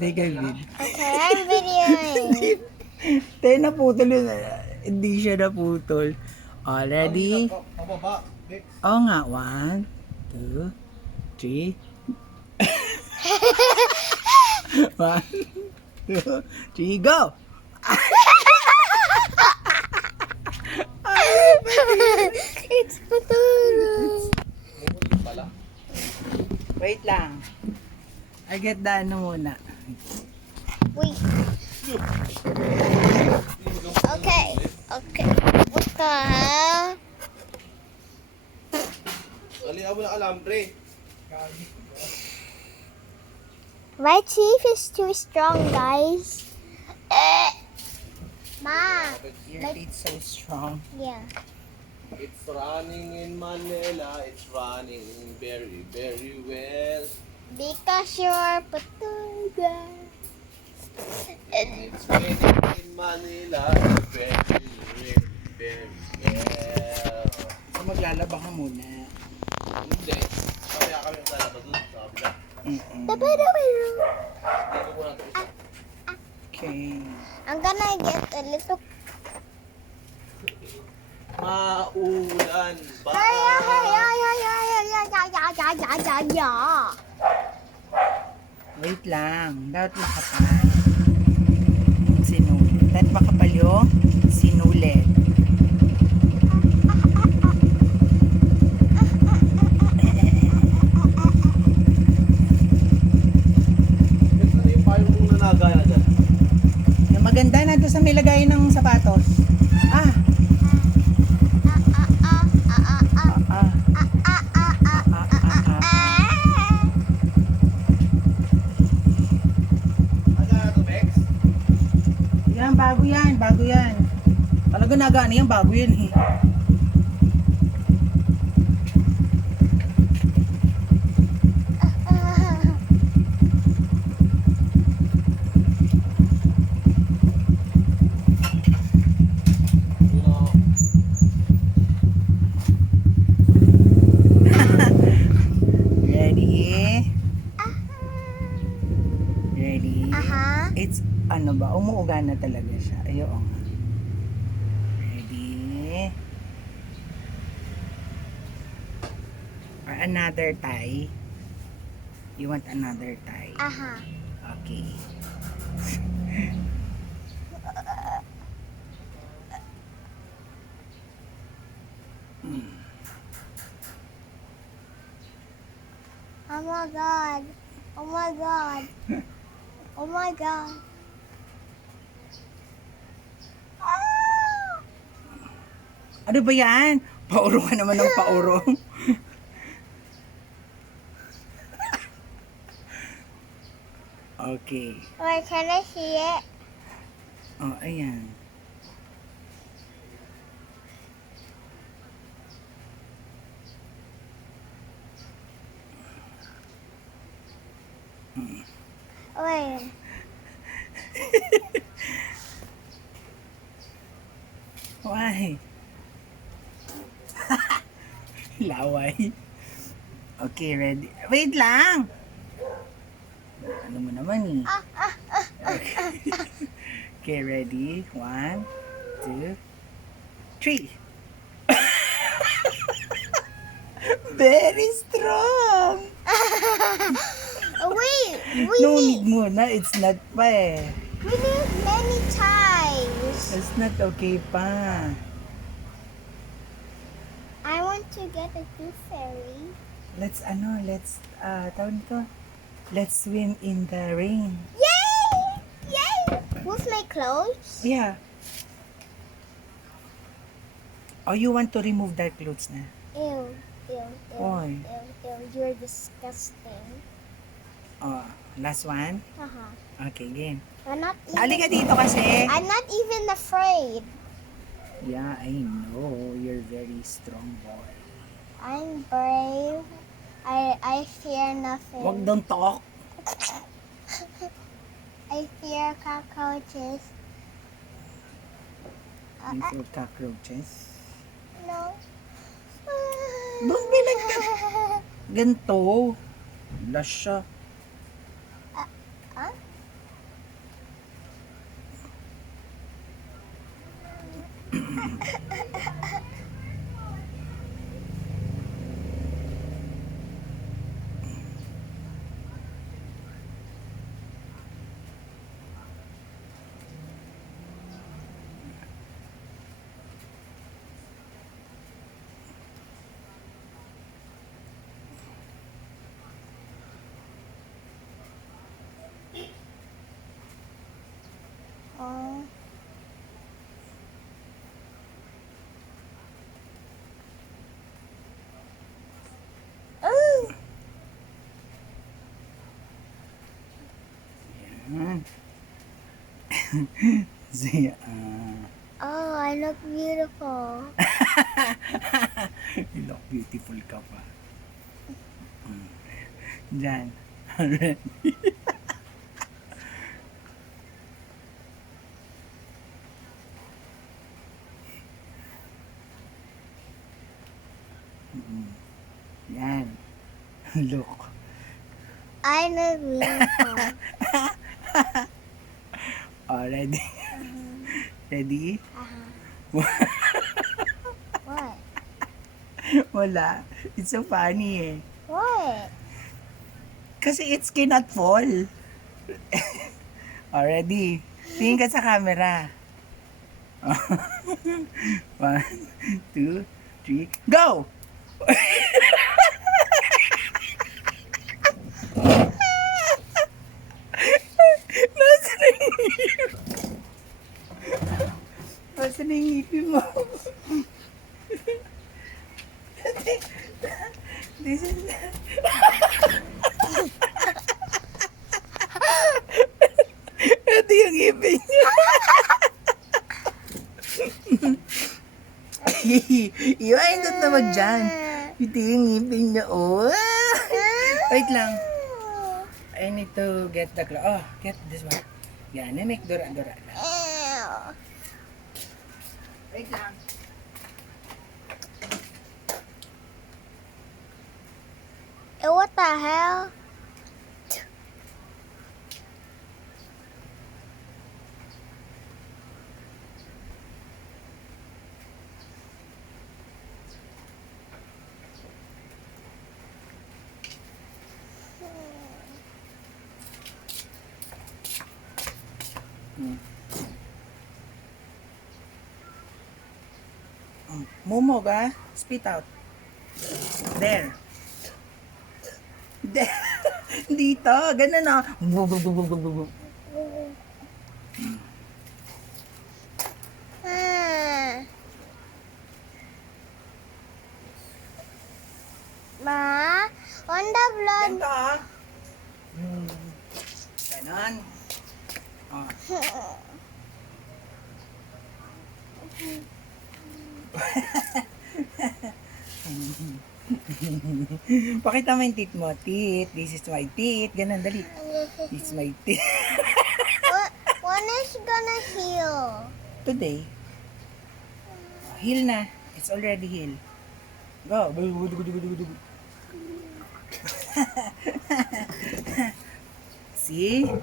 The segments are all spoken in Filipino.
Take a vid. Okay, I'm videoing. Tayo naputol yun. Hindi siya naputol. Ready? Pababa. Next. Oo nga. 1, 2, 3. 1, 2, 3, go! It's Paturo. Pala. Wait lang. I get the ano muna. Wait. Okay. Okay. What the hell? Aliaw mo na alambre. My teeth is too strong, guys. Ma. Your teeth so strong. Yeah. It's running in Manila. It's running very, very well. Because you're Paturo. It's raining in Manila. It's very, very, very well. So maglalaba ka muna. Hindi. Kaya kami naglalabas dun sa kabila. Dito muna ito. Okay. I'm gonna get a little. Maulan ba? Wait lang. Dapat makapal. Sinulit. Dapat makapal yung sinulit. Ito na yung payong mong nanagaya dyan. Yung maganda na doon sa may lagay ng sapatos. Ah! Aga ito, Bex? Yan, bago yan. Bago yan. Talaga nagana yan. Bago yan eh. Ready? Ready? It's ano ba? Umuuga na talaga siya. Ayun. Ready? Or another tie? You want another tie? Okay. Oh my god. Oh my god. Oh my god. Ano ba yan? Paurong ka naman ng paurong. Okay. Wait, can I see it? Oh, ayan. Wait. Why? Laway. Okay, ready? Wait lang! Ano mo naman eh? Okay. Okay, ready? 1, 2, 3. Very strong! Wait, No need muna. It's not pa eh. we need many ties. It's not okay pa. I want to get a tooth fairy. Let's tawag ko. Let's swim in the rain. Yay! Yay! With my clothes? Yeah. Or you want to remove that clothes na? Ew, ew, ew, Why? ew, ew. You're disgusting. Oh, last one. Okay, game. I'm not Halika even, dito kasi. I'm not even afraid. Yeah, I know. You're very strong boy. I'm brave. I fear nothing. Wag don't talk. I fear cockroaches. You feel cockroaches? No. Don't be like that. Ganto. Wala siya. Oh. Oh. Yan. See, Oh, I look beautiful. you look beautiful ka pa. Diyan. Yan. Look. I look beautiful. Already. Ready? What? Wala. It's so funny eh. What? Kasi it cannot fall. Already. Tingin ka sa camera. 1, 2, 3, go! Nasa na yung ngipin? Nasa na yung ngipin mo? This is... Ito yung ngipin niya. Iwain na mag dyan. Ito yung ngipin niya. Oh. Wait lang. I need to get the cloth. Oh, get this one. Yan, make Dora. Ew. Wait lang. What the hell? Mumog ah. Spit out. There. There. Dito. Ganun ah. Hmm. Ma, on the blood. Ganito ah. Ganon. Oh. Pakita mo yung teeth mo. Teeth. This is my teeth. Ganun, dali. This is my teeth. When is gonna heal? Today. Heal na. It's already heal. Go. See? Hey,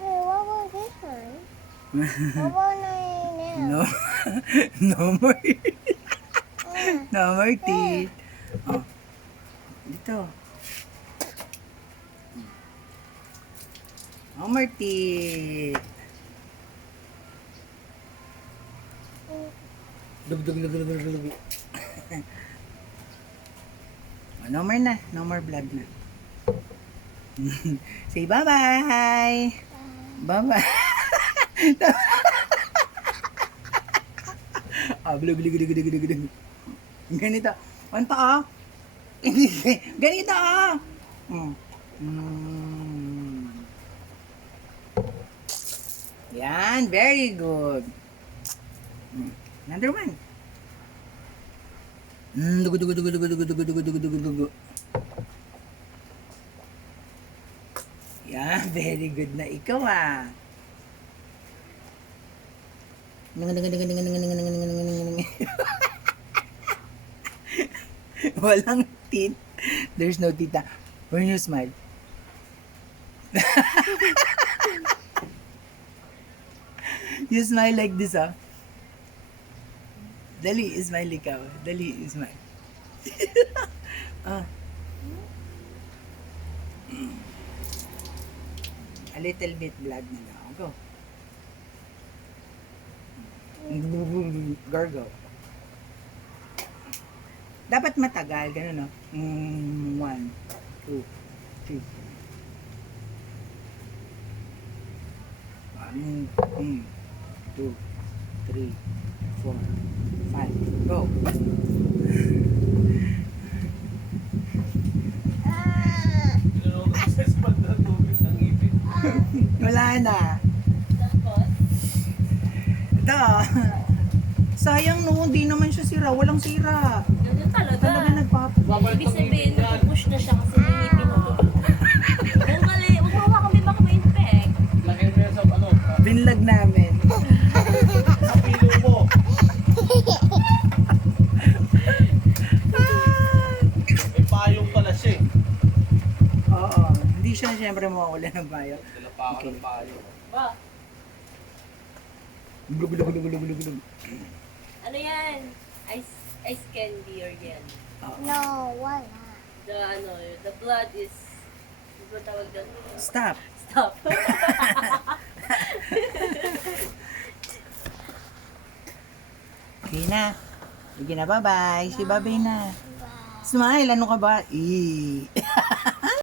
what was this one? What about my nail? No. No more. No more teeth. Oh. Dito. No more teeth. Dug. No more na. No more blood na. Say bye-bye. Bye-bye. Blug. Ganito. Anto ah. Ganito ah. Yan, very good. Another one. Dugo. Yan, very good na ikaw ah. Walang teeth. There's no teeth. When you smile. You smile like this ah. Dali, smile ikaw. Dali, smile. Ah. A little bit blood na lang. Go. Gargo. Dapat matagal, ganun no? 1, 2, 3. 2, 3, 4, 5. Go. Pinanood ko sa spot ng tubig ng ngipin. Wala na. Ito. Sayang no, hindi naman siya sira. Walang sira. Ganun talaga. Talaga nagpapa. Babalik Ibig ang sabihin, ngipin yan. push na siya kasi may ngipin na to. Kung mali, huwag mo hawakan may baka ma-infect. Lagyan mo yan sa ano, Binlag namin. sa pilo mo. May payong pala siya eh. Oo. Hindi siya siyempre mawawala ng bayo. Dalapakan ng payong. Ba, Gulug, gulug, gulug, gulug, gulug, gulug. ano yan? Ice candy or yan? Oo. No, wala. The blood is, ano ba tawag doon? Stop. Stop. Okay na. Sige na, bye-bye. Si Babay na. Smile, ano ka ba?